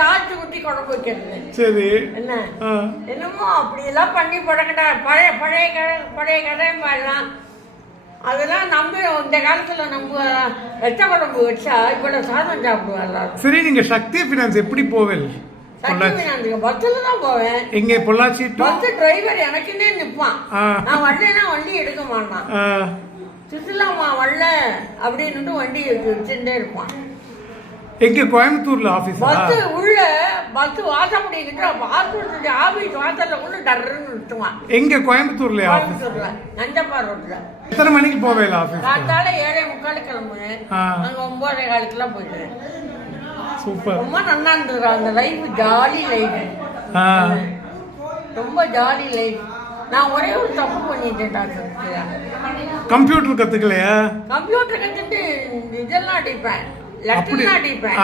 தாழ்த்து குட்டி குழம்பு வைக்கிறது. சரி. என்ன என்னமோ அப்படி எல்லாம் பண்ணி பழக்கடா. பழைய கடை மாதிரிலாம் அதெல்லாம் நம்ம இந்த காலத்துல நம்ம வெச்ச குழம்பு வச்சா இவ்வளவு சாதம் சாப்பிடுவோம் எல்லாரும். சரி, நீங்க சக்தி ஃபினான்ஸ் எப்படி போவேல்? பஸ்ல தான் போவேன். எங்க பொள்ளாச்சி பஸ் டிரைவர் எனக்குன்னே நிப்பான். நான் வரலன்னா வண்டி எடுக்க மாட்டான். சுற்றுலாமா வரல அப்படின்னு வண்டி வச்சுட்டே இருப்பான். எங்க கோயம்புத்தூர்ல ஆபீஸ் பஸ் உள்ள பஸ் வாசப்படி ஆபீஸ் வாசல்ல உள்ள டர்ன்னு நிறுத்துவான். எங்க கோயம்புத்தூர்ல ஆபீஸ்? கோயம்புத்தூர்ல நஞ்சப்பா ரோட்ல. எத்தனை மணிக்கு போவேல ஆபீஸ்? காத்தால 7:45 கிளம்புவேன். அங்க 9:15 போயிடுவேன். சூப்பர். ரொம்ப நல்லா இருந்தது அந்த லைஃப். Jolly life. ரொம்ப ஜாலி லைஃப். நான் ஒரே ஒரு தப்பு பண்ணிட்டேன் டாக்டர். கம்ப்யூட்டர் கத்துக்கலையா? கம்ப்யூட்டர் கத்துட்டு இதெல்லாம் அடிப்பேன், லெட்டர்லாம் அடிப்பேன்.